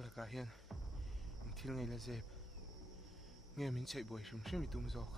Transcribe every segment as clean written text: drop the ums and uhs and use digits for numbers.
kalaka hian thil ngei la zep nge min chei boi hrim hrim tum zawk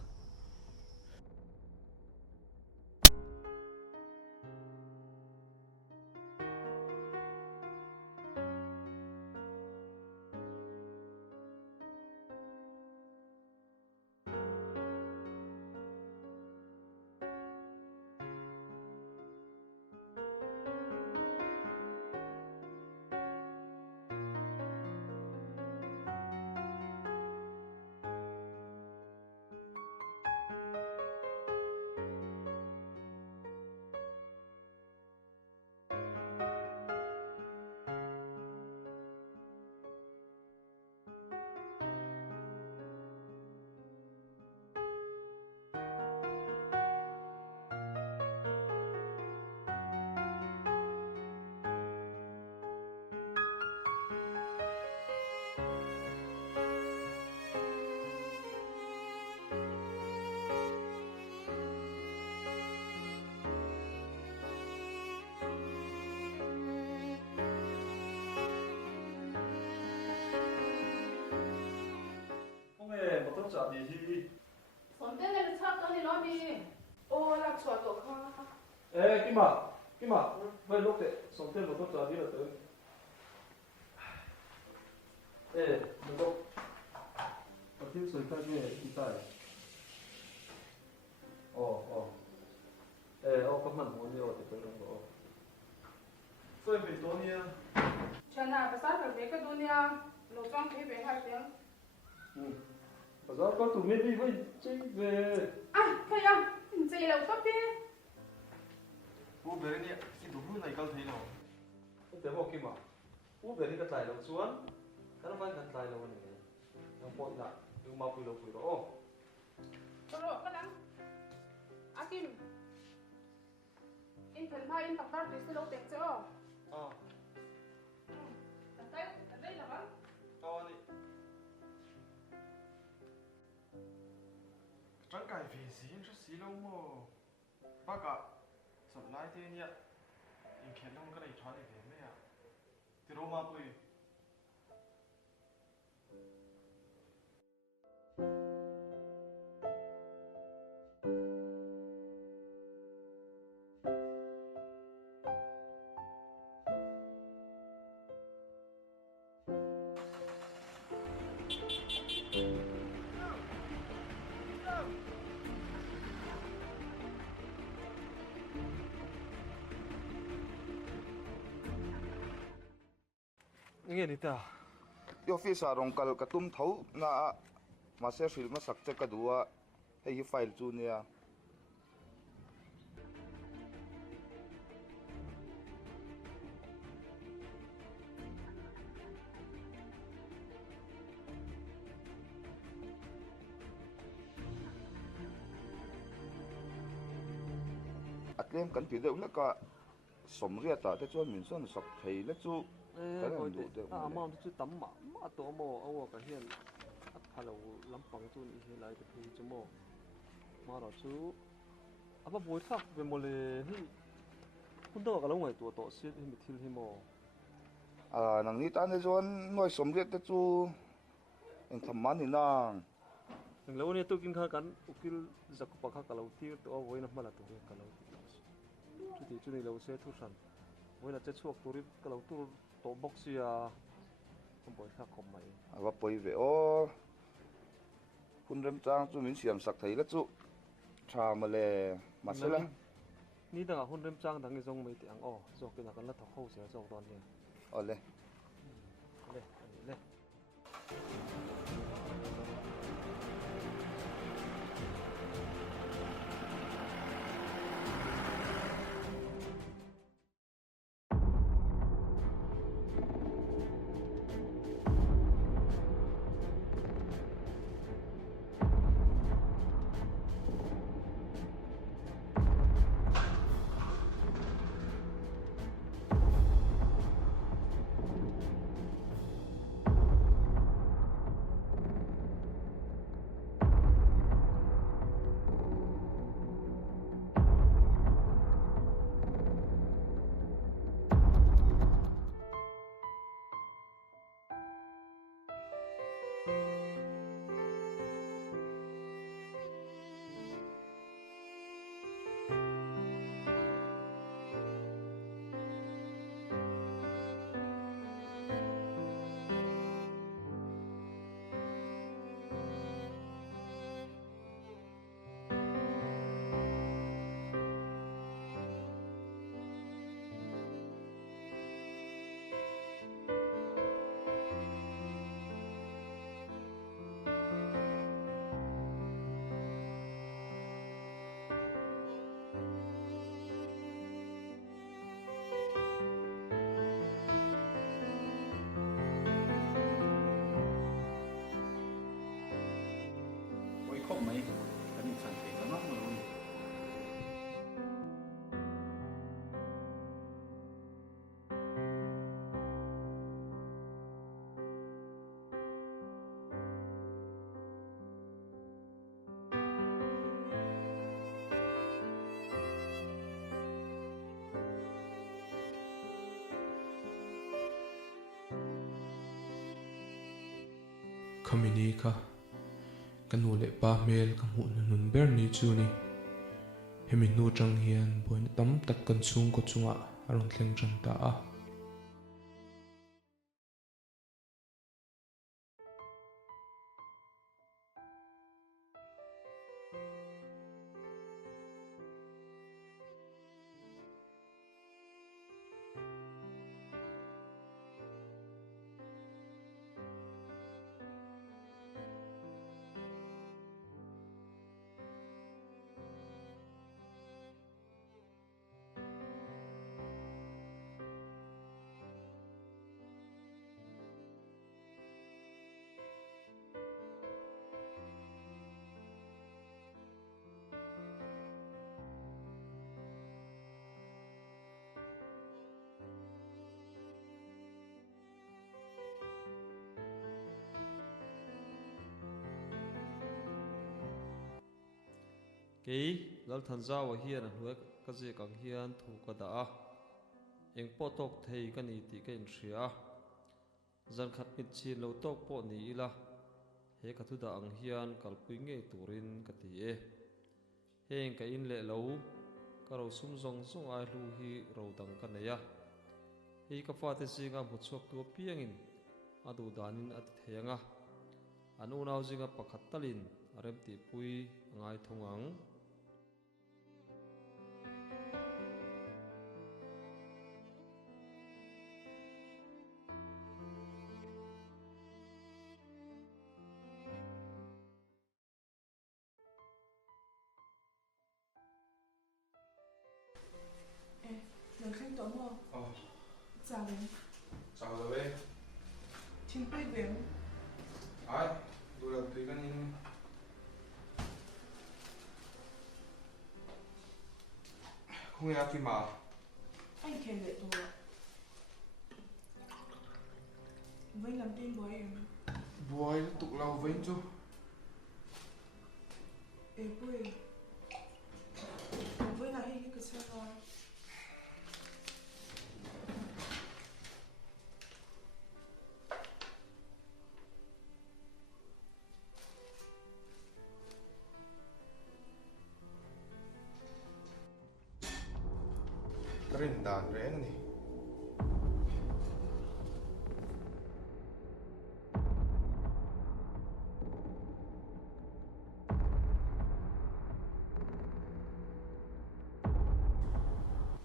chả gì gì còn tên này chắc cái này nó đi ô là chuột của con ê cái mà vậy lúc đấy sống tên một tốt chả gì là tới ê một tốt ở phía dưới cái gì đi tay ồ ê ô các bạn muốn nhiều thì tôi không có tôi bị tối nha chuyện nào phải sát được cái dunia lục trong thế về hai tiếng bây giờ có tụi mình đi với chơi về à thôi à gì là tốt đi bố bé này cái đồ này cao thế nào thế một cái mà bố bé đi cái tài lồng xuống cái nó cái tài lồng này nó bội lại nhưng mà quỳ đó rồi cái đó Akim in phần hai in tập đart thì lâu tiền chưa đây là bắn đi trắng cải vì gì rất xí lâu mà bác ạ sập lái thế nhỉ in khen long cái này thoát được thế mấy à từ đâu mà bùi nghe đi ta yo fi sa rong kal ka tum thau na ma se fil ma sak che ka duwa hei hi file chu nia atlem kan pi deuh leka somria ta te chuan min son sak thei le chu ê coi thế à mà chú tắm mà tổ mò cái hiện hay là lắm bằng chú này lại cái thứ chú mò mà đó chú à bà bồi thác về mò lề hiคุณตัวกับเราไงตัวเสียที่มีทิลที่มอนังนี้ตาในส่วนน้อยสมเด็จแต่จูเองทำมันนี่นางอย่างเราเนี่ยตัวกินข้าวกันอุกิลจักรพรรดิกับเราที่ตัวไว้น้ำมันละตัวกับเราจุดนี้เราเสียทุกสันไว้เราจะช่วยตัวริบกับเราตัวบ็อกซี่อ่ะต้องปล่อยข้าคมไหมว่าปล่อยไปโอ้คุณเริ่มจ้างจูมินเสียมสักไทยแล้วจูชามาเลยมาเสร็จแล้วนี่ต่างคนเริ่มจ้างต่างกันจงไม่เตียงอ๋อจกกันกันแล้วถอดเข้าเสียจกตอนนี้อ๋อเลย khamini kha kanu le pa mel kamu nun ber ni chu ni hemi nu tang hian boin tam tak kan chung ko chunga arong thleng tran ta a cái lal than za wa hian hnuai ka je kang hian thu ka da a eng po tok thei ka ni ti ka in hria zan khat mit chin lo tok po ni ila he ka thu da ang hian kalpui nge turin ka ti e heng ka in le lo ka ro sum zong zong ai lu hi ro dang ka neya hi ka fa te singa mu chok tu piangin adu danin at theanga anu nau jinga pakhat talin arem ti pui ngai thongang Lần khanh tóm không? Chào đấy. Chào rồi bé. Chính quay về không? Ai, tôi làm tùy cái nhìn. Không nghe phim mà. Anh kể lại tôi. Vinh làm tin với em. Boy, tụi lâu vinh chứ. Ê quê. Vinh là hay cái sao rồi. Rin đàn rẽ này.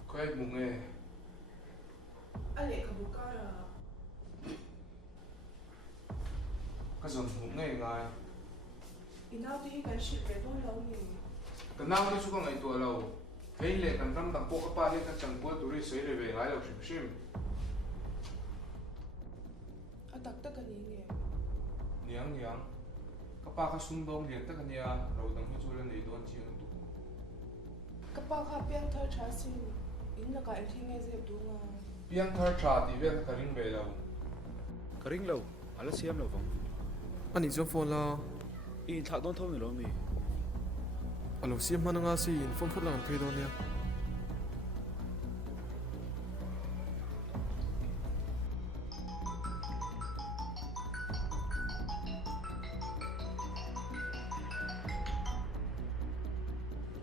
Có ai mùng nghe. Anh lại cầm bút cao rồi. Cái dòng mùng nghe ngay. Ý nào thì cái shit về tôi lâu nhỉ. Cái nào thì chú có ngày tuổi lâu. Hei le kan ram tak po ka pa le ka chang po turi sei le ve ngai lo shim shim. À tắc tắc cái gì nhỉ? Niang niang. Ka pa ka sum dong lian ta ka nia ro dang hi chu le nei don chi tu. Các bác khác biang thơ trả xin. Ý là cái thi nghe dẹp đúng không? Piang thar tra ti ve ka ring ve lo. Karing lo, ala siam lo vong. ani zo phone la In thak don thom lo mi. alo siam mananga si in phone phot lang thei do nia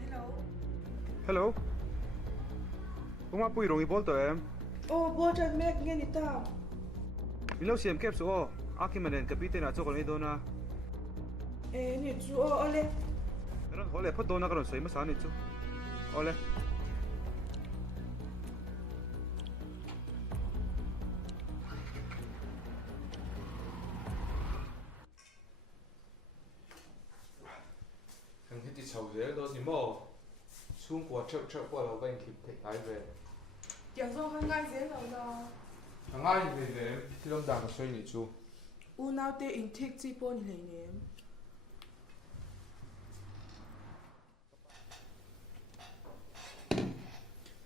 Hello. Hello. Uma pui rongi bol to em. Oh, bố chân mẹ nghe đi tao. Milo siam kep so. Aki manen kapite na chokol ni dona. Ê, nè chú ô lê. Ron hole phot dona karon sai masa ni chu. Ole. Thằng hi ti chau ve do ni mo. Sung kwa cheu cheu kwa lo ben kip thei ngai ve. Chẳng do hơn ngay dễ nào đâu. Thằng ai về về thì lom dang ka soi ni chu. U nào tê in thích chi bố này nè.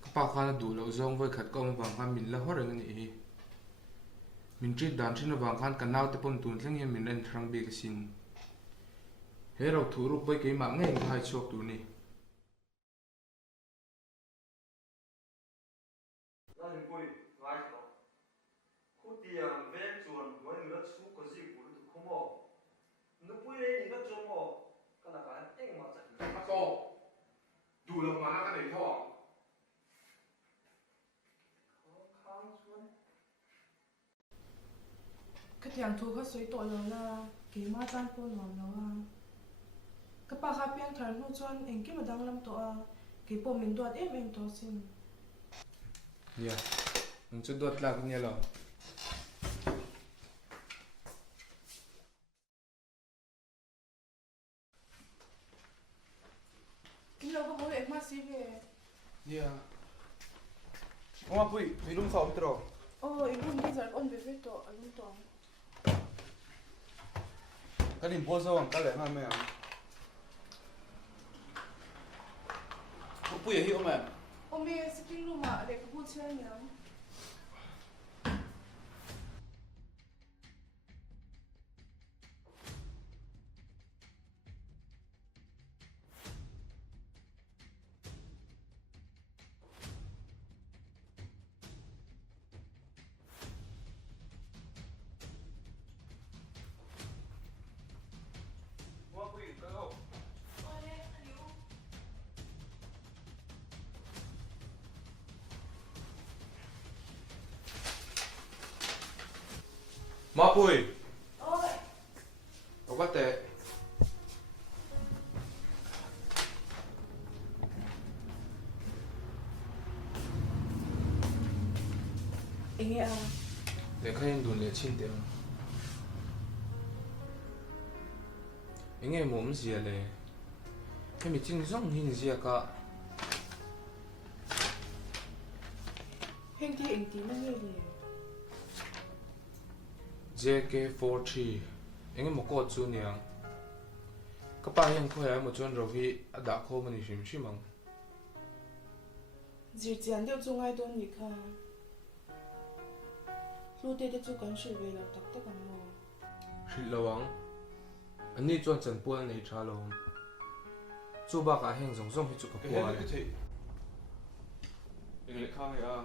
Ka pa kha la du lo zong voi khat ko wang kha min la horeng ni hi. Min tri dan thin wang khan kan naw te pon tun thleng hi min ren thrang bi ka sin. He ro thu ru pai ke ma ngai hai chok tu ni. ra đến cuối ngay đó khu tiền ven chuồn với người đất su có gì của tụi không bỏ thiang thu kha soi to lo na ke ma tan po nom lo a ka pa kha piang thar nu chuan eng ki ma dang lam to a ke po min duat em to sin ya nung chu dot lak ni lo in lo ko mo ek ma si ve ya Oma pui, mi lung sa om tro. oh ik bun ki zar on ve ve to alun to Cái điểm bố sâu cái lẽ mà mẹ. Ông pui ở hiệu mẹ. o me skin lu ma le ka bu chen nyam Oma pui, cái đâu? ma pui oi o ka te enge a le khain dun le chin te enge mom zia le he mi ching zong hin zia ka heng ti eng ti na nge li JK43 enge mo ko chu niang ka pa hian kho ya mo chon ro hi ada kho mani shim shimang zir chian deuh chu ngai don ni kha lu te te chu kan hri ve lo tak tak an mo hri lawang ani chon chan puan nei tha lo chu ba ka heng zong zong hi chu ka Cái puan hết cái thị. Đừng lại khang này à.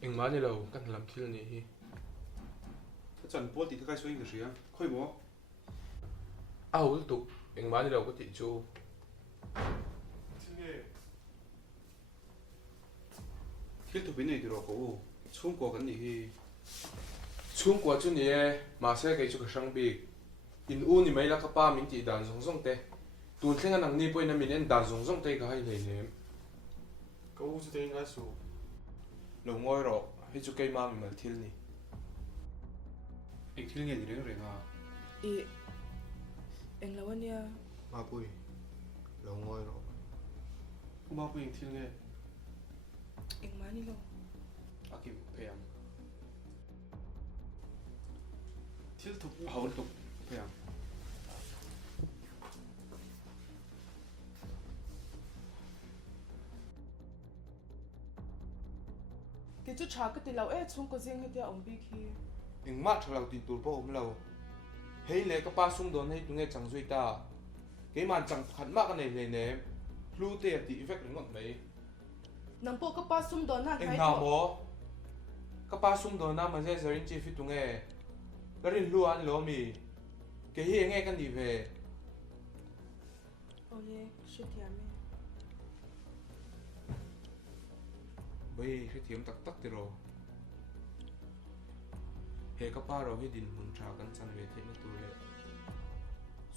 eng ma ni lo kan lam thil ni hi Cái chân bố thì cái swing được gì á? Khôi bố. a hul tu eng ma ni lo ko ti chu Thiếu thủ bên này thì rồi cổ. Xuống cổ cái gì? chung kwa chu ni e ma se ke chu ka sang bi in u ni mai la ka pa min ti dan zong zong te tun thlenga nang ni poina min en dan zong zong te ka hai le ne Cổ sẽ tên cái số. lo ngoi ro hi chu ke ma mi mal thil ni Anh thiếu nghe gì đấy rồi à? i eng lo ania Ma pui. Lâu ngồi rồi. Không bao pui anh thiếu nghe. eng ma ni lo À kịp phải không? Thiếu thủ hậu tục phải không? ke chu tha ka ti lo e chung ko jing hetia om bi khi eng ma thalo ti tur po um lo hei le ka pa sung don hei tu nge chang zui ta ke man chang khat ma ka nei le ne lu te ti effect ring ngot mai nang po ka pa sum don na eng khai na to mo ka pa sung don na ma je zarin chi fi tu nge garin lu an lo mi ke hi nge kan ni ve o ye shit ya me bai khi thiam tak tak ti ro he ka pa ro hi din mun tha kan chan ve the na tur le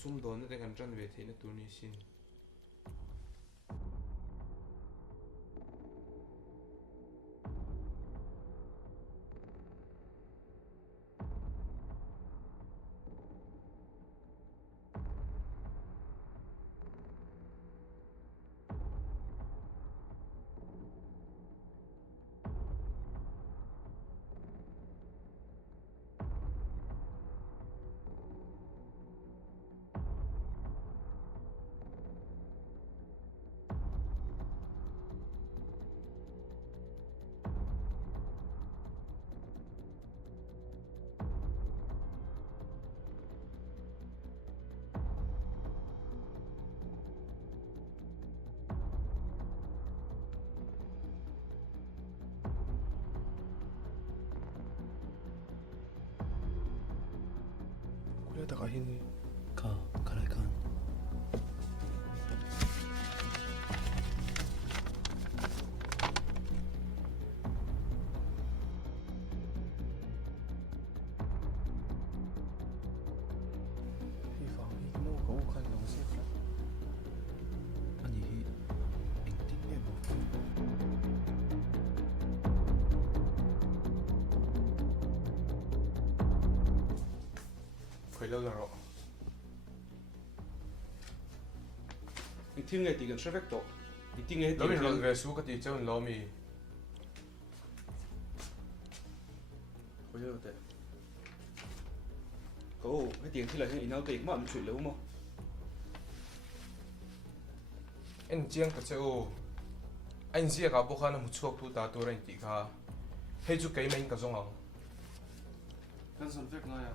sum don na te kan chan ve the na tur ni sin taka hin ka kalai kan khởi lâu rồi. Anh thiên ngày thì gần traffic to. Anh thiên ngày Lo mình rồi về số cái gì cho mình lo mi. Khởi lâu thế. Cậu cái tiếng thì là những nào tiền mà mình chuyện lâu mà. Anh chiang cái chỗ anh riêng cả bốc han một chuộc tu ta tu ra anh kha. Hay chú cái mình cái giống không? Kan son vek nga ya.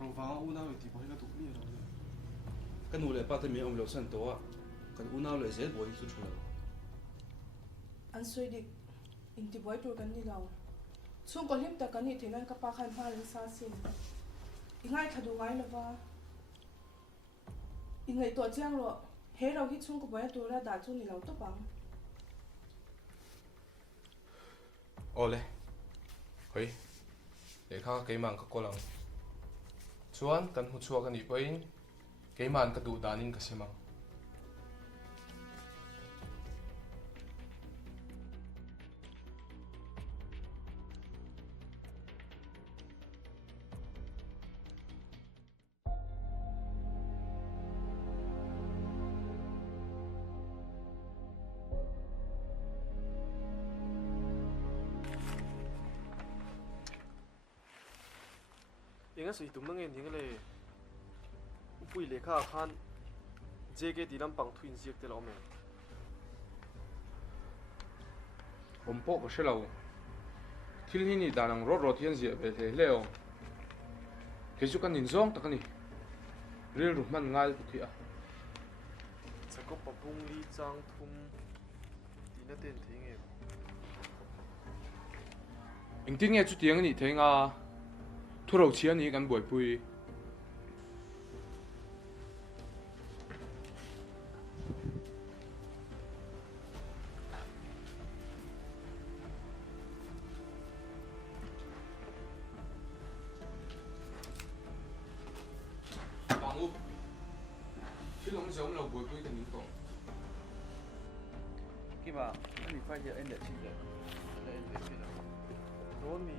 Rong vanga u na ti bo hila tu ni ro. Cái nụ lại ba thì mình ông lâu sân to à. Cái u nào lại dễ bồi chút chút lâu. An soi dik in ti boy tur kan ni law chung ko hlim ta kan ni thinan ka pa khan ma len sa sin ingai thadu ngai lawa ingai to chiang ro he ro hi chung ko boy tur ra da chu ni law to pang Ole. Hoi. Để khá cái mảng các cô lòng. Chuan cần hút chua cái nị bấy. Cái mảng cái đủ đàn in cái xem mảng. Inga sui tum nang en hing le. Upui le kha khan JK tilam pang thu insiak te lo me. Hôm po có sẽ lâu. Thil hi ni danang rot hian zia ve the leo. Ke chu kan in zong ta kani. Ril ru man ngal pu thia. Chakop pa bung li chang thum tina ten thing em. Ing tin nghe chu tiếng ni the nga. Thu rau chian ni kan boi pui. Bang up. Khi long giống lâu boi pui kan ni ko. Ki ba ni fa ye en de chi de. Le en de chi de. Ron ni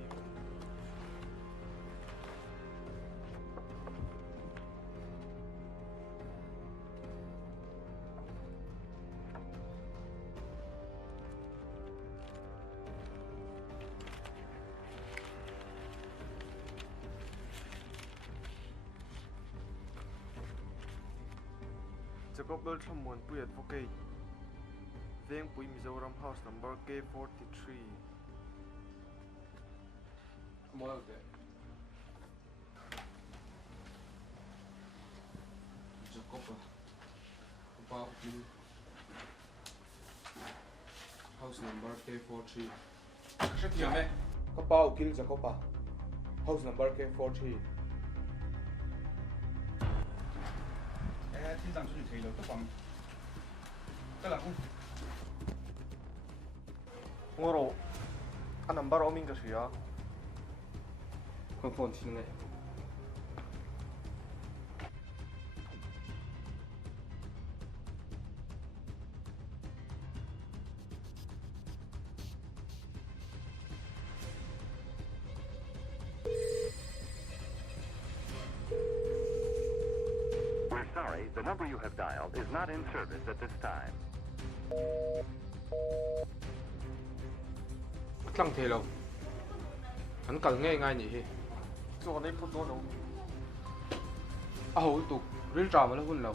Jacob Beltramon Pui Advocate Veng Pui Mizoram House number K43 Model there. Jacoba. About house number K43. Rất nhiều mẹ. Có bao kill Jacoba. House number K43. Thiên giang xuất hiện lâu tất bằng. Cái là không. Ngoro an number oming ka sia Con phone xin nghe. We're sorry, the number you have dialed is not in service at this time. Lăng thế lâu. Hắn cần nghe ngay nhỉ. cho nei photo no À hậu tục ril trà mà nó hun lâu.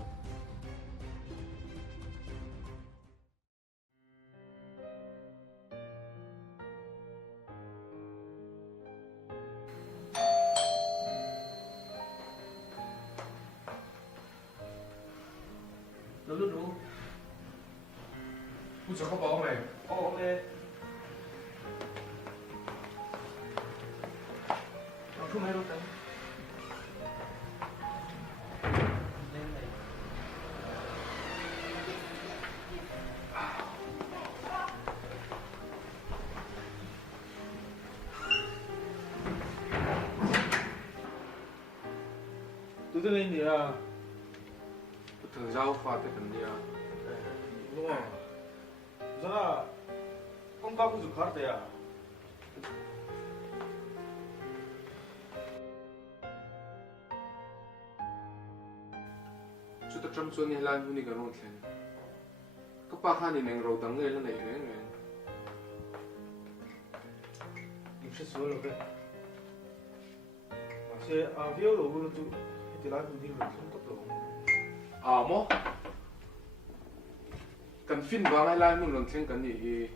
lu Hút cho có bao mày. oh okay không hay đâu đấy Tôi tên gì à? Thằng giao pha tới cần đi à. Đúng không? Zara, con cao cũng khá thế à? chút ta trăm xuân hay lan huni cái nón thèn các ba khan thì neng râu đắng người là này đấy người mình sẽ sửa rồi đấy mà sẽ video rồi chú thì lại mình đi rồi không tốt rồi mò cần phim vào hay lan muốn lần thèn cần gì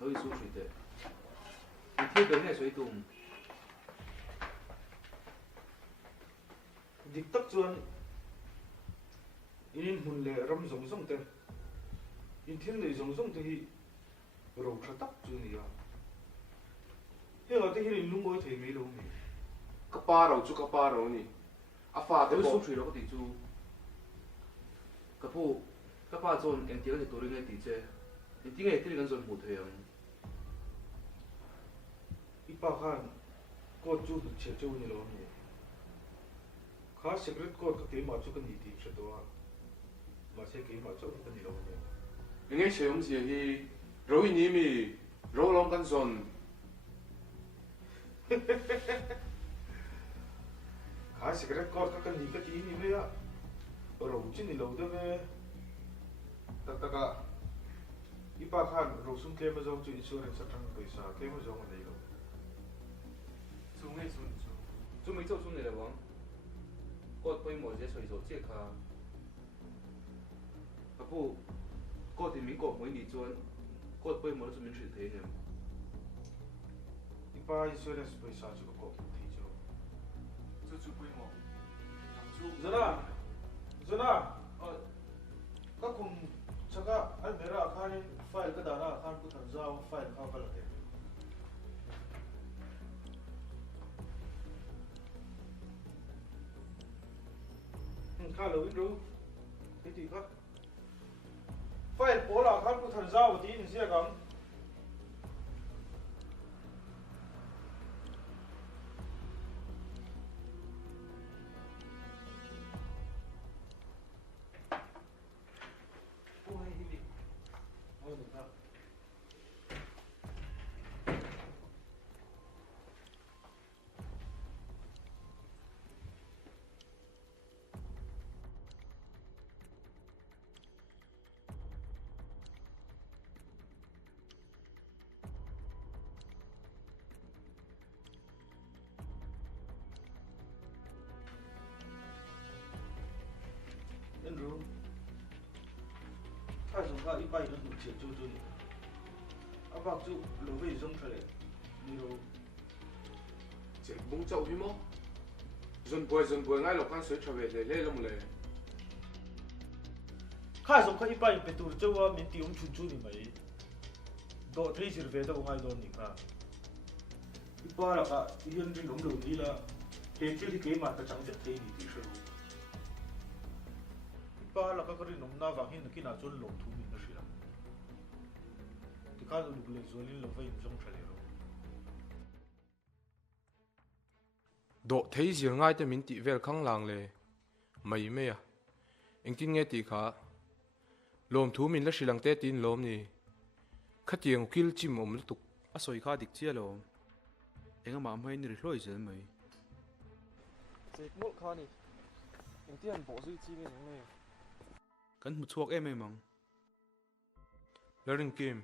hơi xuống水的，你贴个那水桶， dik tak chuan in hun le ram zong zong te in thil nei zong zong te hi ro tha tak chu ni a he ga te hi in lungoi thei me lo ni các ba râu chú các ba râu nè pha tới hơi bộ xuống水了个地主，个铺，个把做人点个多人个地者，你点个点个做木头样， ipa khan ko chu du che chu ni lo ni kha secret code ka ke ma chu kan ni ti che to a ma se ke ma chu kan ni lo ni nghe xem gì thì râu ini mi râu long căn son kha secret code ka kan ni ka ti ni me a ro chi ni lo de me tak taka ipa khan ro sum ke ma zong chu insurance sa thang paisa ke ma zong nei lo 做咩做？做没做出来的王，我规模这水手这卡，个铺，个地民国每年做，个规模都做民水体呢。 ipa insurance paisa chu ko ti chu 这就规模 zana zana ka kun chaka al mera khan file ka dana khan ku than zaw file kha ka late kha lo in ru ti ka file pola khan ku than zaw ti in sia kam in ru tha jong ka ipa in du che chu chu ni abak chu lo ve jong thale ni ro chỉ bung chậu hi mò dần bồi ngay lộc căn suối trở về để lên một lề kha jong ka ipa in petur chu wa min ti chu chu ni mai do tri sir ve da hai don ni kha ipa la ka yen ri lom lo ni la te chi ke ma ta chang chet te ni ti shu ipa la ka ri nom na wa hin ki na chon lo thu ni na shi la ti ka lu le zolin lo ve jong thale ro độ thấy gì ngay tới mình tị về khăng làng lệ mày mày à anh tin nghe tị khá lom thú mình là Sri Lanka tin lom nè khát tiền kill chim ôm lúc tục a soi kha dik chia lo enga ma mai ni hloi zel mai Chết một khan đi, anh tiền bỏ suy chi bên này. kan mu chuak em mang learning game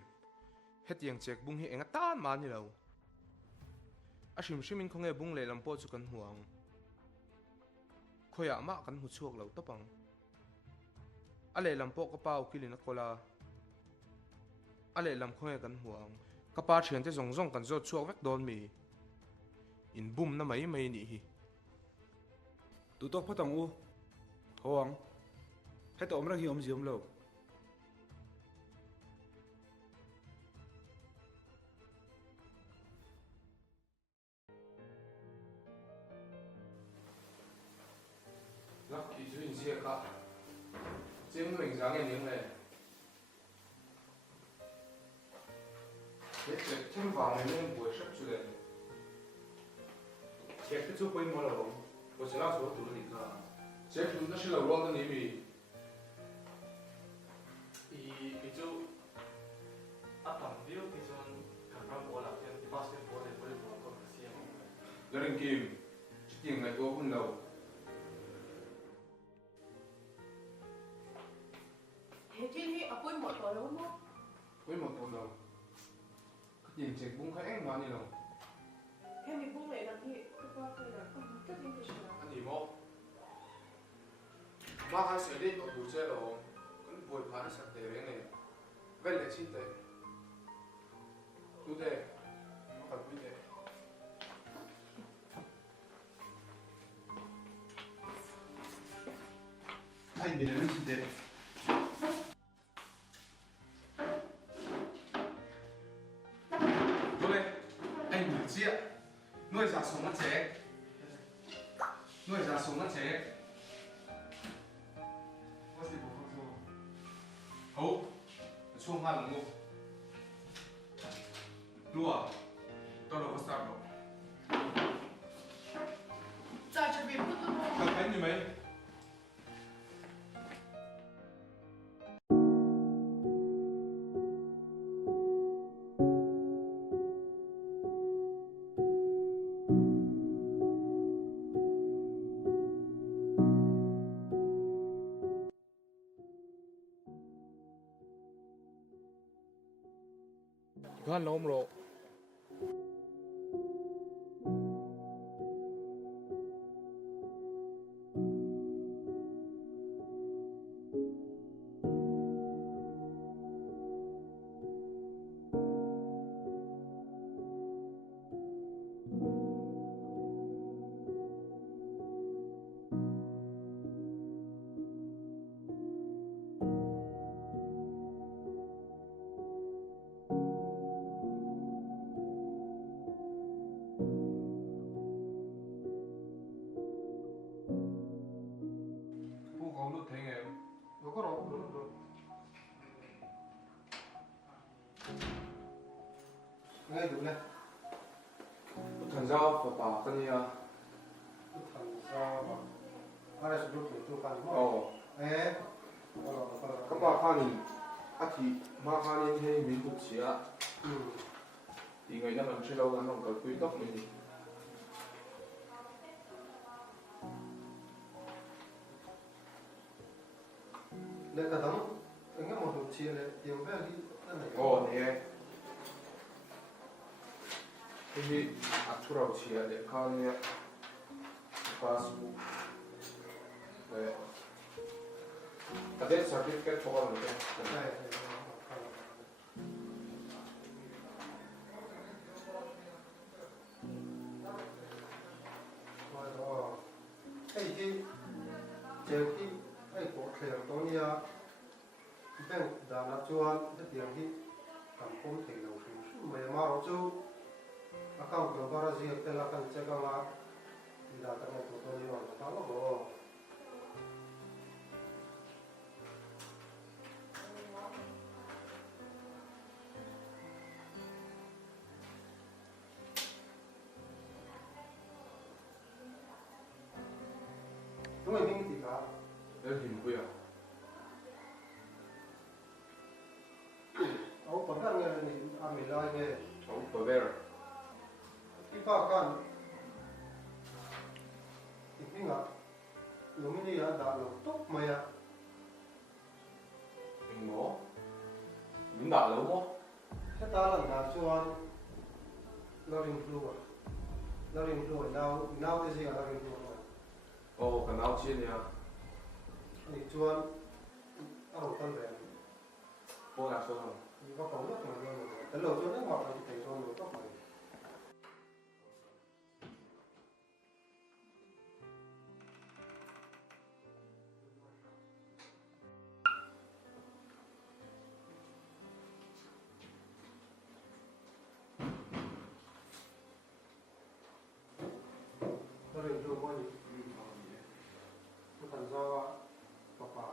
hết tiền check bung hi anh tan mà như đâu sim mình không nghe bung lệ làm po chu kan huang khoya ma kan hu chuak lo topang ale lam po ka pau kilin kola ale lam khoe kan huang ka pa thian te zong zong kan zo chuak vek don mi in bum na mai mai ni hi tu tok phatang u hoang he to omra hi om ziom lo lắc kỳ chú Insiamsiak cả trên mình dáng nghe tiếng này cái thêm vào này nên buổi sắp chủ đề cái chú quên mà đâu buổi sáng số tụi nó đi cả chế chúng nó sẽ là luôn cái gì cái chú áp tầm biểu cái chú cảm giác bộ là cái basketball này với bộ có cái gì không? learning game chỉ tiếng này tôi cũng lâu hi apoi mo to lo mo với một tổ đầu nhìn chỉ cũng khá eng mà đi đâu he mi bung le dan hi ka pa ka la ka ta din ke shara anh đi mò mà hai sẽ đi tổ đủ chơi rồi cũng buổi phá sạch để này về lại xin thế đúng thế nó phải quý thế anh bị nó xin thế nuôi giả sống nó chế nuôi giả sống nó chế có gì bộ không rồi hấu chuông hoa lồng ngô lúa tôi đâu có sao đâu za che bi pu tu mo gặp anh như mấy gan lom ro cô có lúc thấy nghề nó có rồi ngay đủ này thần giao và bảo cái gì à thằng sao mà ai sẽ giúp tôi làm ồ ê các bạn phan nhìn thì mà phan nhìn thấy mình cũng chỉ à thì người ta làm chơi lâu lắm có quy tắc mình để cả đống anh em một đồng chia này nhiều bé đi cái này ồ này thì 앞으로 지야 돼 카니야 파스북 네 다들 서티피케이트 초과하는데 này rồi đó cái gì giờ khi cái cổ thể đó nia bên đã là chuan cái tiếng gì cảm không thể nào hiểu mà mà rồi chú account number là gì cái là cái check out đi ra cái này tôi nói là tao lo đúng rồi mình thì cả 여기 누구야? ông còn các người này à mình lo nghe 오빠 베르 cái ba con thì cái ngã lúc mình đi đã lúc tốt mày à 뭐? 문 닫아 뭐? cái ta là ngã chuan nó ring flu nào cái gì là ring flu 어, 그 나우치냐? thì chuan ở con về 뭐 났어? có cổng nước mà cái lỗ chuan nước ngọt là cái chuan lỗ tóc này nó ring flu bao nhiêu thành ra papa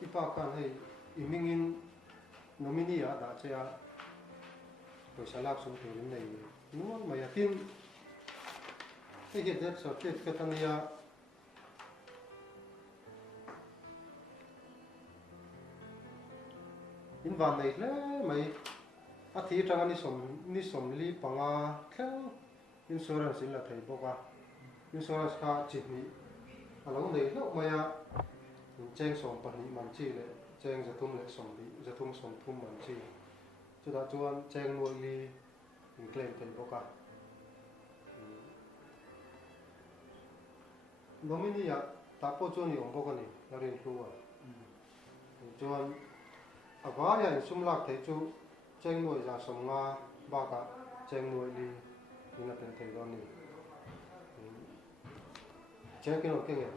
ipa kan hei imingin nominee a da chea poisalak sum turin nei nuan mai atin hei he death certificate ania in van nei hle mai a thi tanga ni som li panga thel insurance in la thei boka insurance ka chihni alo nei lo maya cheng som pahnih man chi le cheng zathum le som bi zathum som thum man chi chuda chuan cheng nuai li in claim tel boka nomini ya tapo chuan ni om boka ni larin hluwa chuan avaya in sumlak thei chu cheng nuai za som nga baka cheng nuai li ina tel thei don ni cheng kin ok nge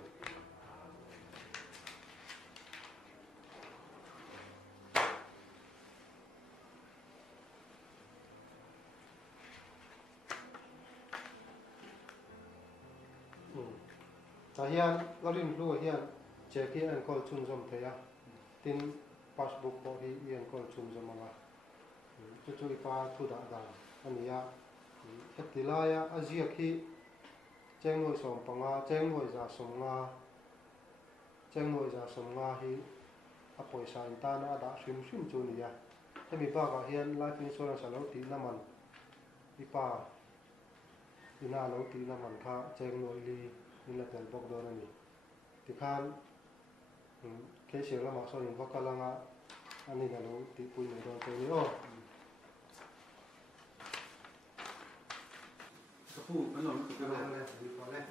hian larin hlu hian JK an call chun zom theya tin passbook ko hi an call chun zom anga chu chu ipa thu da da ania hetilaya azia khi chengnoi som panga chengnoi za som nga hi a poisa in ta na da hrim chu nia hemi ba ga hian life insurance alo ti naman ipa ina lo ti naman kha chengnoi li in la tel bok do na ni ti khan ke se la ma so in vakalanga ani na lo ti pui me do te ni o Kapu ano ka le di pa le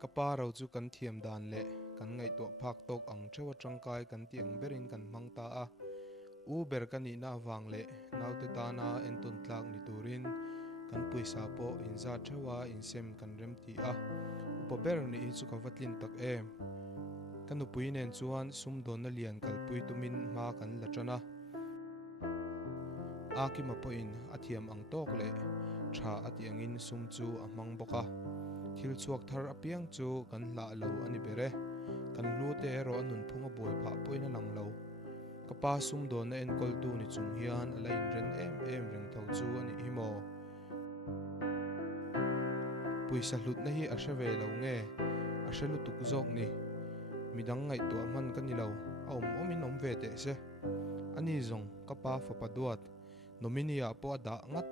Kaparo chu kan thiam dan le kan ngai to phak tok ang thewa tangkai kan tiang berin kan mangta a uber kan ni na wang le naute ta na entun tlak ni turin kan puisa po inza thewa insem kan rem ti a upaber ni chu ka vatlin tak em kan upui nen chuan sumdon na lian kal pui tumin ma kan la tana aki ma po in athiam ang tok le tha atiangin sum chu amang boka thil chuak thar apiang chu kan hla lo ani bere kan lute ro anun phunga boi pha poina lang lo kapa sum do na en kol tu ni chung hian ala in ren em reng tho chu ani himo puisa hlut na hi a hre lo nge a hre lutuk zok ni midang ngai to man kan ni lo omin om ve te se ani zong kapa fa paduat nominia po da ngat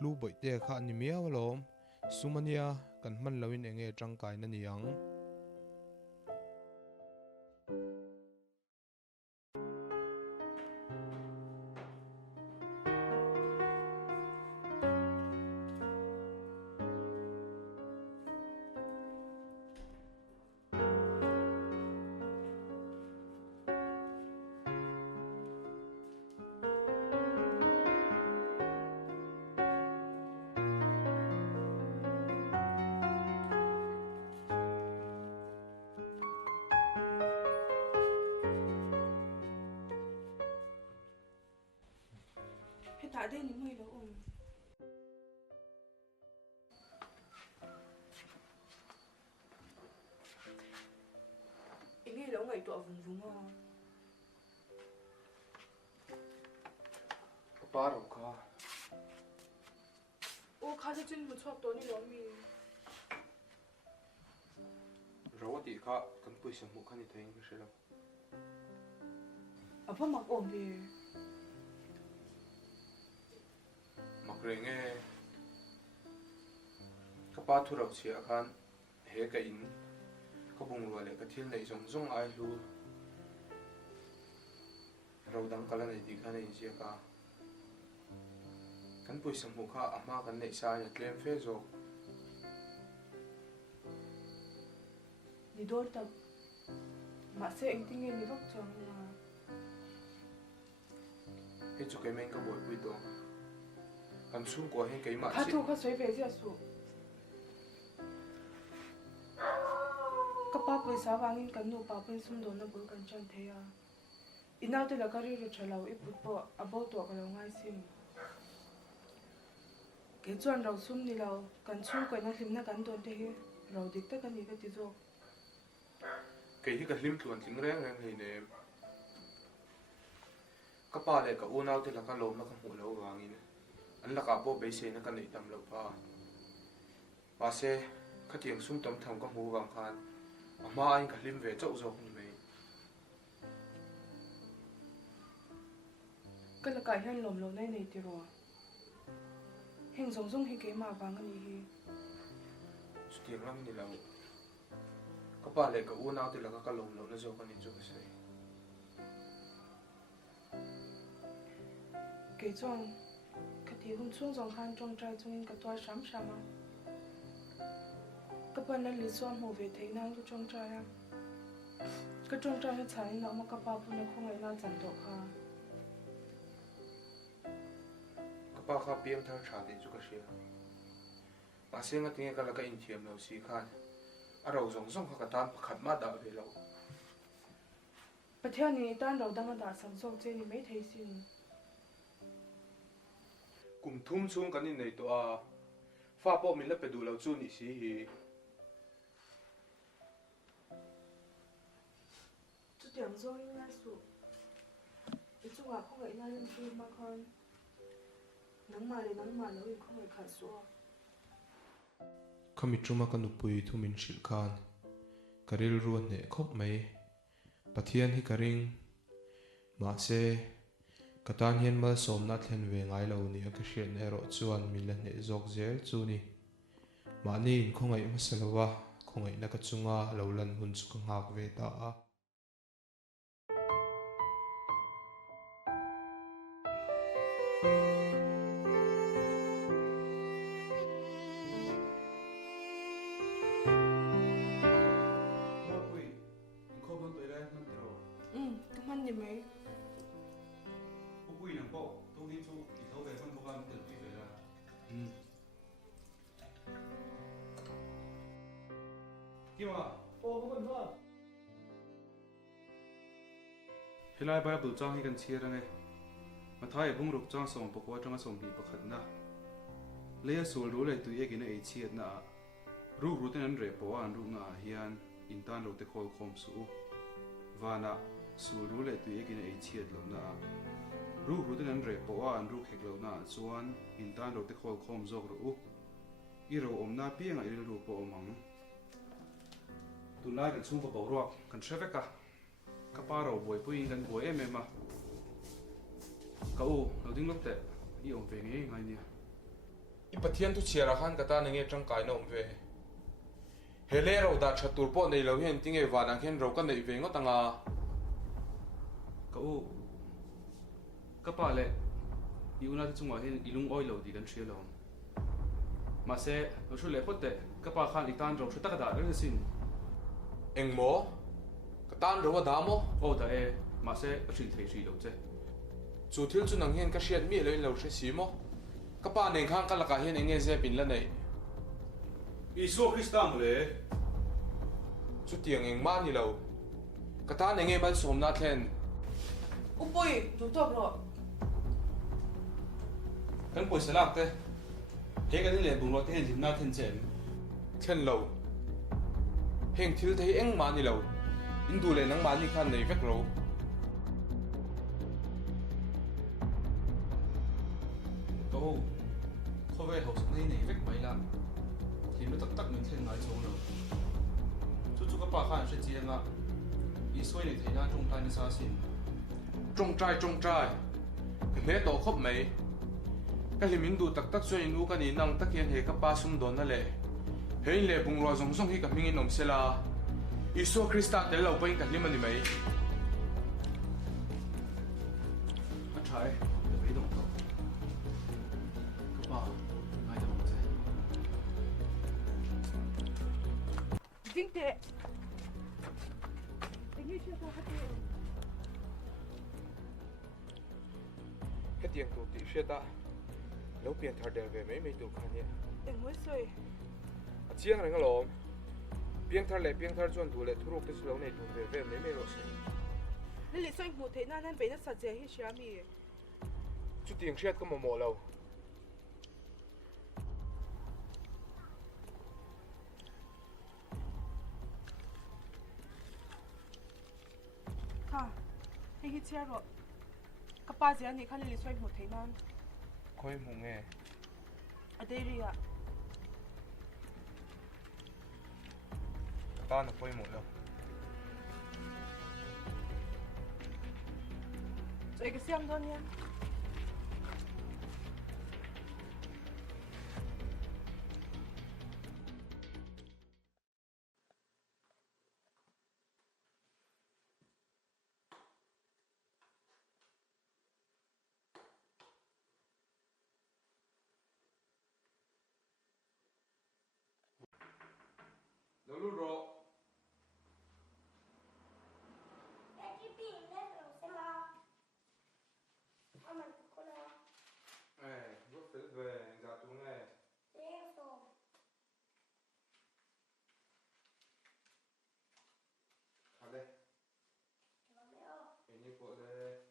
lu boi te kha ni miaw lom sumania kan man lawin enge tangkai na niang thả đây những người đó ổn ini lo ngai to vùng à kaparo kha ô khá là chân một chọc to ni lo mi rawati kha kan puisa mu khani thein ka shelo apa mak ổn đi makrenge kapa thurau chia khan he ka in ka bung wale ka thil nei zong ai lu rodang kala nei di khan in sia ka kan puisa mu kha ama kan nei sa ya tlem fe zo ni dor tập mà sẽ anh tin nghe ni vóc chồng mà he chu ke men ka boi pui to kan sum ko hen ke ma khá chi thu khá sấy về gì số các bác với sao vang in cần nộp bảo bên xung đột nó bớt cần chân thế à inao thì là cái rồi trở lại ít bút bỏ abo tuổi cái lòng ngay sim cái chuyện đầu xung đi lâu cần xung quanh nó thêm nó cần tuần thế rồi địch tất cả những cái tí rồi ke hi ka hlim tluan tling reng hei ne kapa le ka unau te la ka lom na ka mu lo wangin an la ka po be se na ka nei tam lo pa pa se khatiang sum tom tham ka mu wang khan ama anh cả lim về chỗ rồi như vậy cái là cái hiện lồm lồm này thì rồi hình giống giống hình cái mà vàng cái gì chút tiền lắm thì lâu các bạn lại có uốn áo thì là các lồng lồng nó rồi con nhìn cho cái gì cái trong cái thì hôm xuống dòng han trong trai trong cái toa sắm sắm à các bạn đang lý xoan hồ về thấy năng của trong trai à cái trong trai nó chạy nó mà các bạn cũng không ai là chẳng được ha các bạn khá biếng thang trả tiền cho cái gì mà xem cái tiếng cái là cái in thiểm lâu xí khan à đầu giống giống các tan khát mát đã về lâu bất theo này tan đầu đang đã sắm sốc trên thì mấy thấy xin cùng thum xuống cái này tụi pha bộ mình là phải đủ lâu chu nhỉ xí chút điểm rồi ngay số ít chung là không phải là lên phim mà con nắng mà nó không phải khát số khami truma kan upui thu min shil khan karil ruan ne khop mai pathian hi karing ma se katan hian mal somna thlen ve ngai lo ni ka hriat ne ro chuan min la ne zok zel chu ni ma ni in khongai masalawa khongai na ka chunga lo lan hun chu ka ngak ve ta a Hilai Bible trang hi kan chia ra ngay mà thay bung rục trang sòng bọc qua trang sòng bị bọc khẩn na lấy sủi rú lại tụi egin ấy chia na rú rú tên anh rệp bỏ anh rú na hiền in tan rú te khol khom su và na sủi rú lại tụi egin ấy chia lâu na rú tên anh rệp bỏ anh rú khek lâu na chuan in tan rú te khol khom zog rú i rú na piang ai rú bỏ mang tụi lai kan chung có bảo ruột kan traffic cả các ba đầu buổi pui gần buổi em mà cậu đầu tiên lúc tệ đi ổn về nghe ngay nè i pathian tu chia ra khan kata nge tang kai nom ve hele ro da chatur po nei lo hian tinge wana khen ro ka nei ve ngo tanga cậu các ba lệ yêu na chung ngoài hiện ilung oil đầu đi gần chia lòng mà sẽ nó xuất lệ phốt tệ các ba khan itan rồi xuất tất cả rất là xin eng mo katan ro da mo ô ta e mà sẽ chỉ thấy gì đâu chứ chu thil chu nang hian ka hriat mi lo in lo hre si mo ka pa nei khang ka la ka hian enge ze pin la nei Isu Kristian le chu tiang eng ma ni lo kata enge mal som na thlen upui tu top rồi kan poi salak te he kan le bung lo te hin na then chen thlen lo heng thil thei eng ma ni lo in du le nang ma ni khan nei vek ro cậu khó về học này này vết mấy lắm thì nó tắc tắc mình thêm nói chỗ nữa chú các bà khán sẽ chia ngã ý xoay này thấy na trong tay nó xa xin trong trai cái thế tổ khop mấy cái hiểm in du tắc tắc xoay nu cái ní năng tắc hiền he các ba sum đón na le he le bung lo zong zong hi ka mingin nom sela Isu Krista te lo pain ka liman ni mai anh trai để thấy đồng cậu các bà ngay đồng thế chính tệ tình như chưa có hết cái tiếng tu ti she ta lo pian thar del ve mai tu khan ya tình mới xuôi chiang rang lo piang thar chuan du le thuruk te slo nei dun ve mai ro se nên lý xoay một thế nên bé nó sạch sẽ hết xia mi chu tiang hriat ka mo lo ha hay hít xe rồi các ba gì anh khăn lý xoay một thế nên khoi mu nge ở đây đi ạ ta nó quay một đâu Chạy cái xem thôi nha. đâu lúc rồi bước tới về ra chúng này ở đây như của đây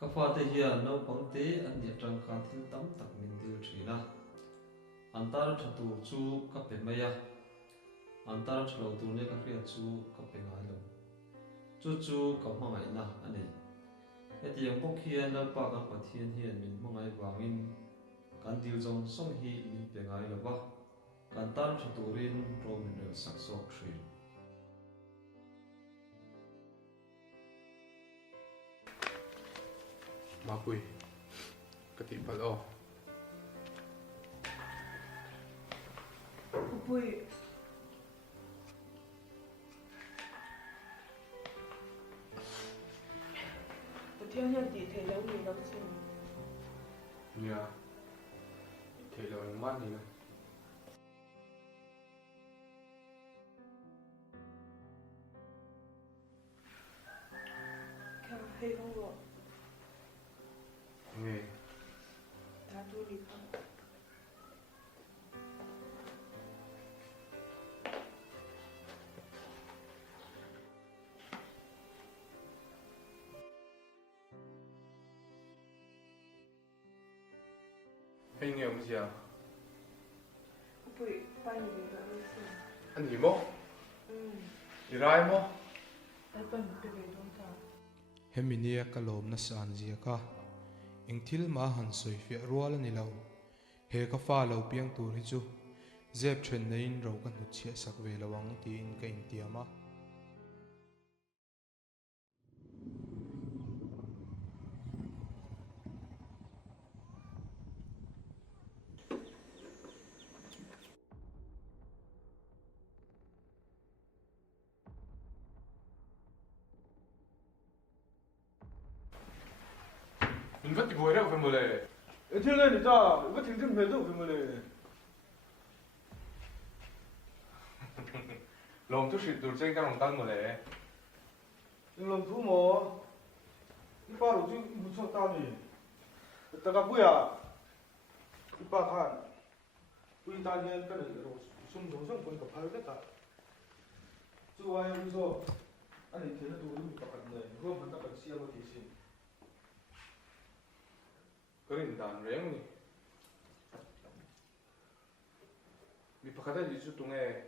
các pha te hian no pangte an dia tang khan thil tam tak min dil thina antar thatu chu ka pe maya antar thlo tu ne ka khria chu ka pe ngai lo chu ka mangai na ani etiang bok hian na pa ka pathian hian min mangai wangin kan dil jong song hi min pe ngai lo ba kan tar thatu rin ro min rel sak sok thrin Mapui katipal o Ui. Theo nhân tỷ thể lâu gì đâu chứ. nha thì là mình mắt gì này Kêu hay không rồi. nghe Ta tu đi không. hay nghe ông gì à Ui, bay mình đã đi xem. anh gì mô đi ra mô Ai bay mình về đông ta. heminia kalom na san zia ka engthil ma han soi fia rual ani lo he ka fa lo piang tur hi chu zep then nein ro kan hu chia sak ve lawang ti in ka in tiama mình vất thì vui đâu phải một lệ thế lên thì sao có tiếng thêm về đâu phải một lệ lom tu shit dur chen ka rong dal mo le lom thu mo ipa ro ju mu chok ta ni ta ka buya ipa khan pui ta gen ka ni ro sum jong song pon ka phal ka ta chu wa yo so ani thena tu lu pa kan ne ro man ta kan sia mo ti sin 그린 단 랭이 미파카다 리주 동에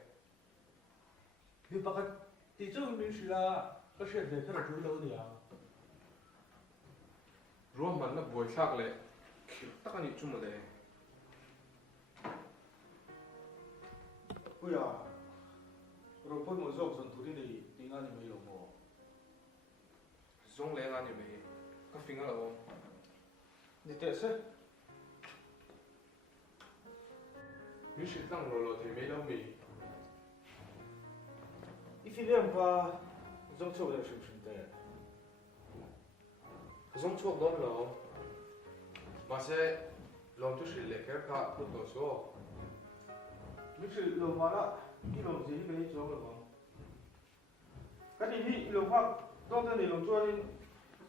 미파카 디저 민시라 그셔 데크라 둘러니야 루안 만나 보이삭래 딱하니 춤을래 뭐야 로폰 모조 선 둘이네 띵아니 메요 뭐 종 랭아니 메 카핑가로 니테세 미식당 롤로 대메라미 이필렘과 정초가 싶은데 종 촉 넘로 마세 롬투시 레케카 푸도소 미실 로마라 이놈 제이 메이 저거 까니 이 로마 또는 이놈 좋아하는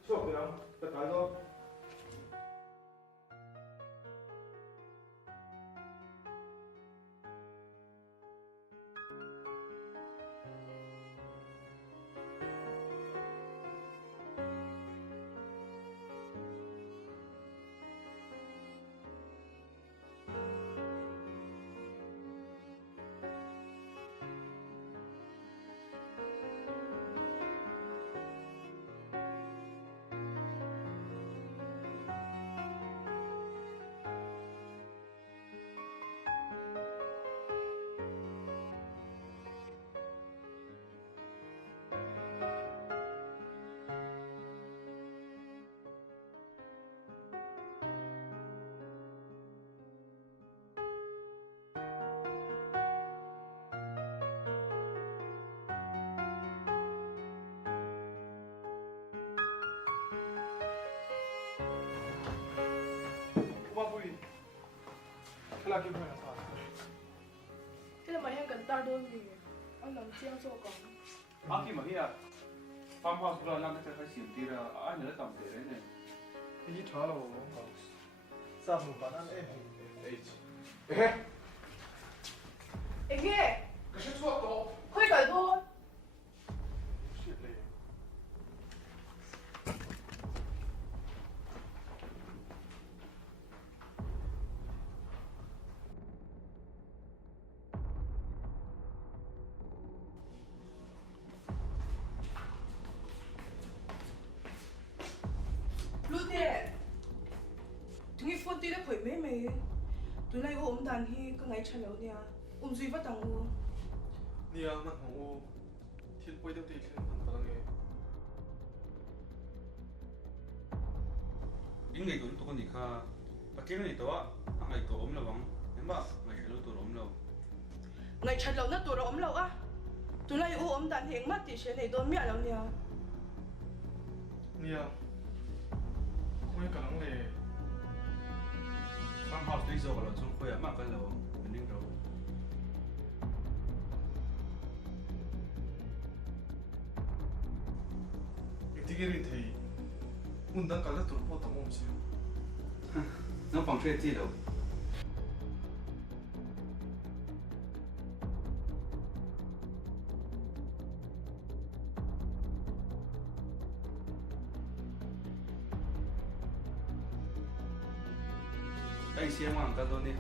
수업이랑 가서 lagi banyak salah. Cái là mày hay cần ta đôi gì? Anh làm chiang cho con. Aki mah ya. Farmhouse bro lang ka ka sim tira ani la tam tere ne. Ini thalo house. Sabu banan Ege, kasi suot to khơi cởi vô. shit le. Lute, tụi phone tí đã phải mấy mày. Tụi này ôm đàn hi có ngày chân lâu nha. Duy vắt đằng u. Nia man hong u. Thil poi deu te thil man palang e. Ing nei dun to ko ni kha. Pakin ni to a ngai to om lawang. Emba ngai lo to om lo. Ngày chân lâu nó tụi nó ôm lâu á. Tụi này ôm đàn hi mắt thì sẽ này đôi miệng lâu nha. Nia. Khoi kalang le. Farmhouse dei zo lo chung khoi ma ka lo. Ning ro. Itigeri thei. Undang kala turpo tamom si. Nó phòng thuê chi đâu. Anh xem hoàng ta luôn đi.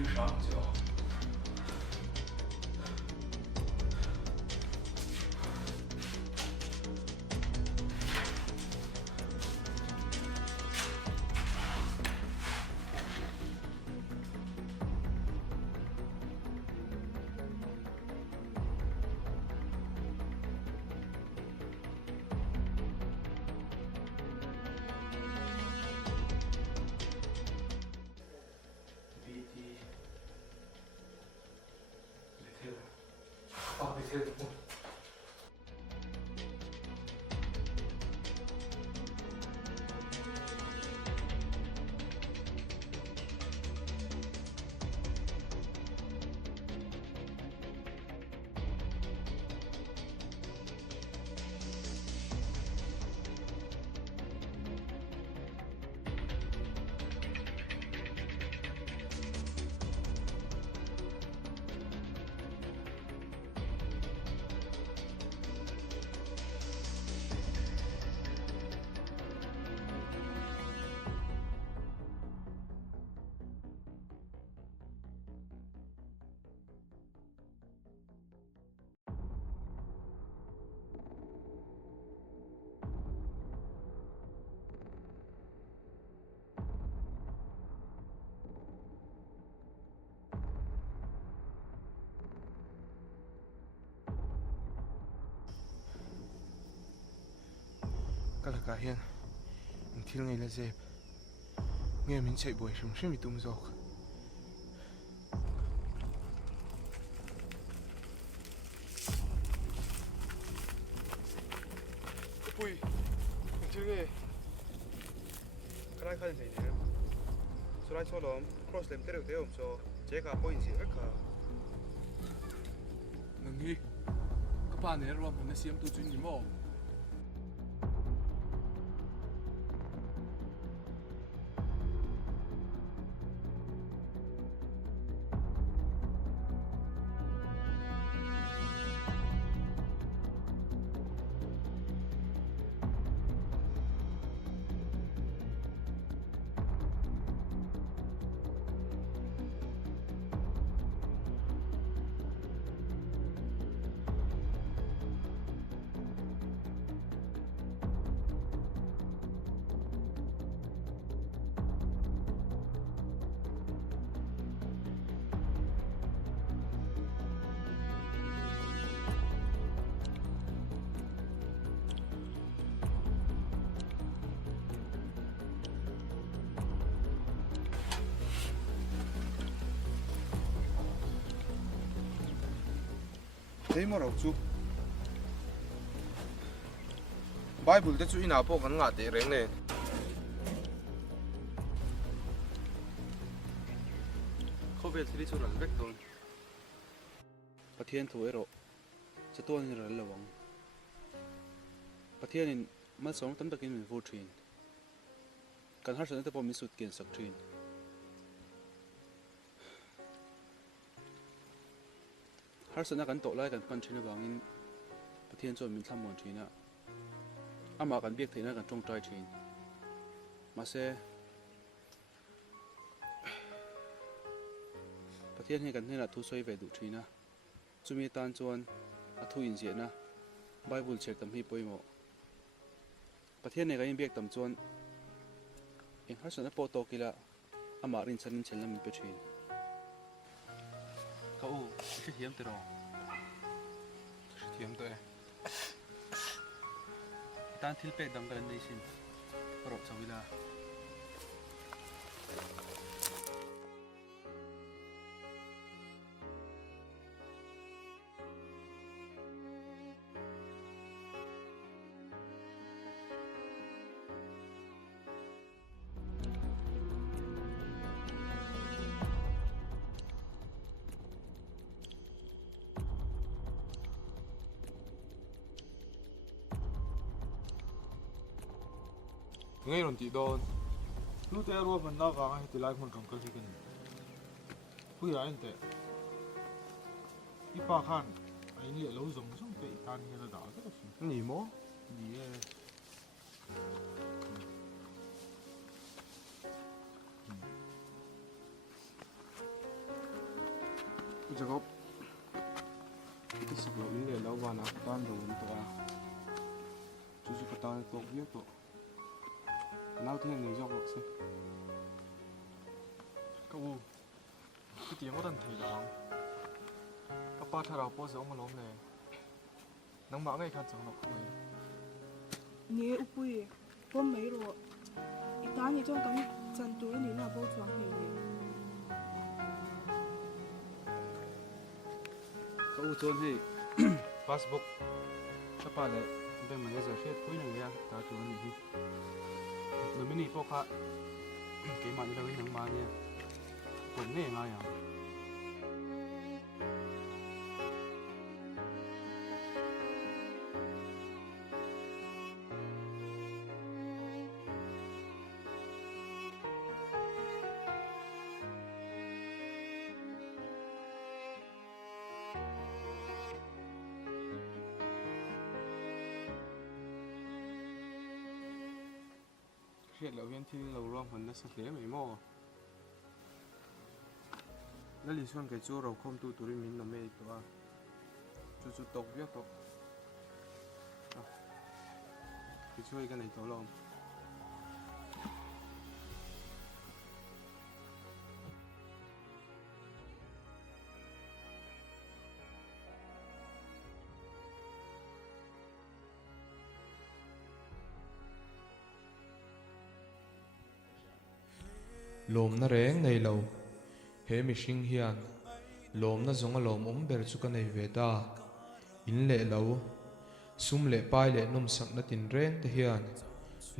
thil sang cho Kalaka hian in thil ngei la zep nge min chei boi hrim hrim i tum zawk Pui in thil nge kalai khan sei ne solai solom cross lem tereu teom so JK43 kha nangi kapa ne ro mun na siam tu chin ni mo thế mà đâu chú Bible te chu ina po kan nga te reng ne Khovel thili chu ral vek ton pathian thu ero chatuan ni ral lawang pathian in mal song tam takin min vu thin kan har san te po mi sut ken sak thin har sana kan to lai kan pan thina wangin pathian chu min thlam mon thina ama kan biak theina kan tong trai thin ma se pathian he kan hena thu soi ve du thina chumi tan chuan a thu in zia na bible chek tam hi poimo pathian ne ga in biak tam chuan in har sana po to kila ama rin chanin chelna min pe thin ka u cái hiếm từ đó thiam te tan thil pek dam kan nei sin ro chawila ngay rồi chị đồn Lu te ro ban na wa ngai te lai mon rong kal hikan. Pui ra inte. I pa khan ai ni lo zong zong te tan ni la da ta si. nhỉ mó Ni e. Jacob cái sự lỗi để lâu vào nó tan rồi tụi chú chỉ có tao tốt biết tụi nào thiên người dọc xem cậu cái tiếng có đàn thầy đó các ba thằng nào bao giờ mà lom này nắng mã ngày khăn chẳng lọc không này nghe upui bom mấy rồi ít ta như trong cái chân tuổi này là bao choáng hiểu nhỉ cậu trốn thì Facebook các bạn lại bên mình giờ xét cuối này nha ta trốn gì rồi mình đi phố khác cái mặt đâu cái nắng mà nha quần này ngay à hiện lão viên thì lâu rồi mình đã sắp đến mấy mò nó lý xuân cái chỗ rồi không tu tụi mình làm mấy tụi chú tộc biết tộc cái chỗ cái này tao làm lom na reng nei lo he mi hring hian lom na zonga lom ber chu ka nei ve ta in le lo sum le pai le nom sak na tin ren te hian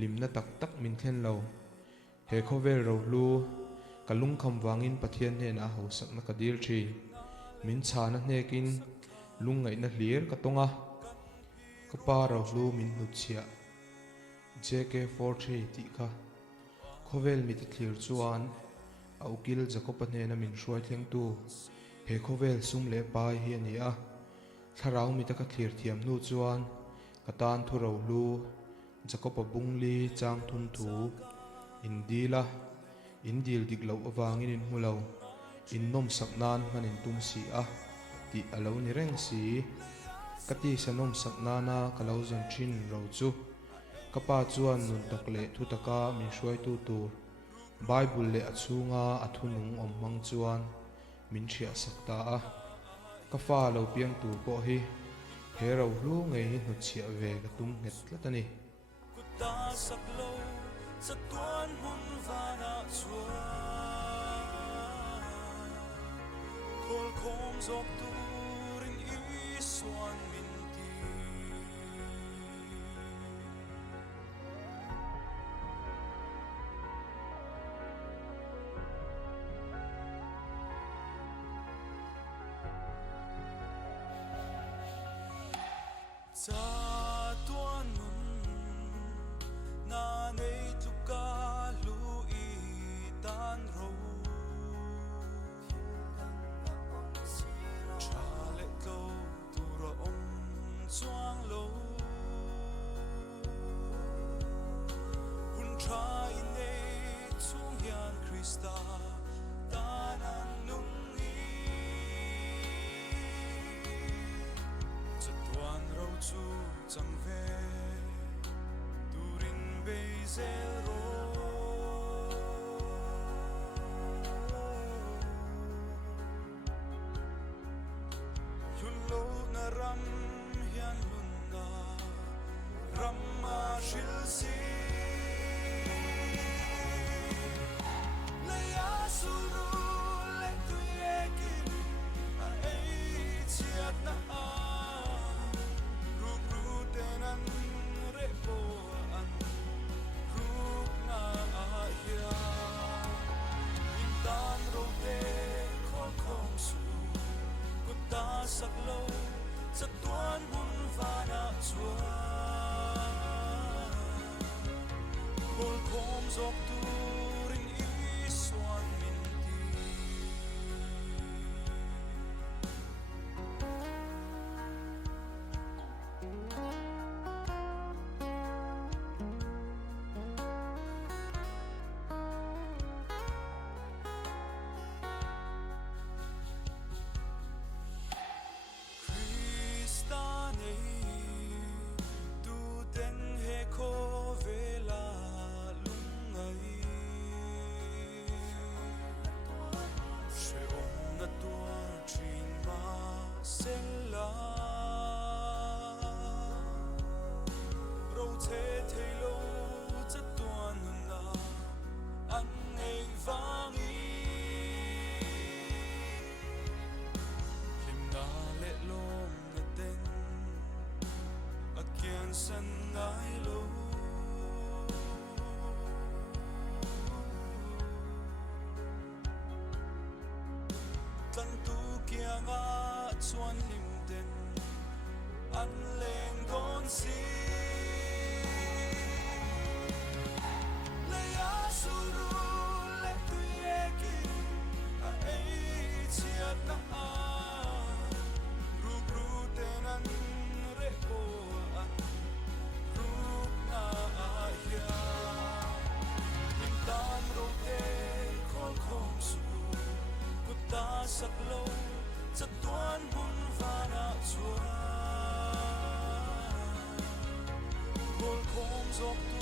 lim na tak tak min thlen lo he khovel ro lu kalung kham wangin pathian he na ho sak na ka dil thi min chha na hnekin lung ngai na hlir ka tonga ka pa ro lu min nu chia JK43 ti kha khovel mi thlir chuan au kil jacob ne na min hruai thleng tu he khovel sum le pai hi ani a tharau mi ta ka thlir thiam nu chuan katan thu ro lu jacob a bungli chang thun thu indila indil dik lo awangin in hulo in nom saknan manin tum si a ti alo ni reng si kati sanom saknana kalau zan thin ro chu kapa chuan nun tak le thu taka mi hruai tu tur bible le achunga athunung om mang chuan min thria sakta a ka fa lo piang tur po hi he ro hlu ngei hi nu chia ve ka tum het latani ta sak lo sa tuan hun vana chuan kol khom zok turin i swan min ti cha tuan nun na nei tuka lu i tan ro cha le to tu ro om chuang lo hun tra in nei chung hian Krista ta nan nung tuan ro chu chang ve turin be zero yun lo na ram hian lun na ram ma shil si le ya su ru le tu ye kin a ei chiat na a tenan repo an ruk na ahia intan rote khol khom su kuta sak lo sa tuan hun vana chuan khol khom zok turin i swan min ti san ngai lo tan tu kia nga chuan lim ten an leng gon si le ya suru le tu ye ki a ei chiat na a ru ru ten an re ko an ru na a ya lim tan ro te khol khom su ku ta sak lo chat tuan hun vana chua khol khom zok tu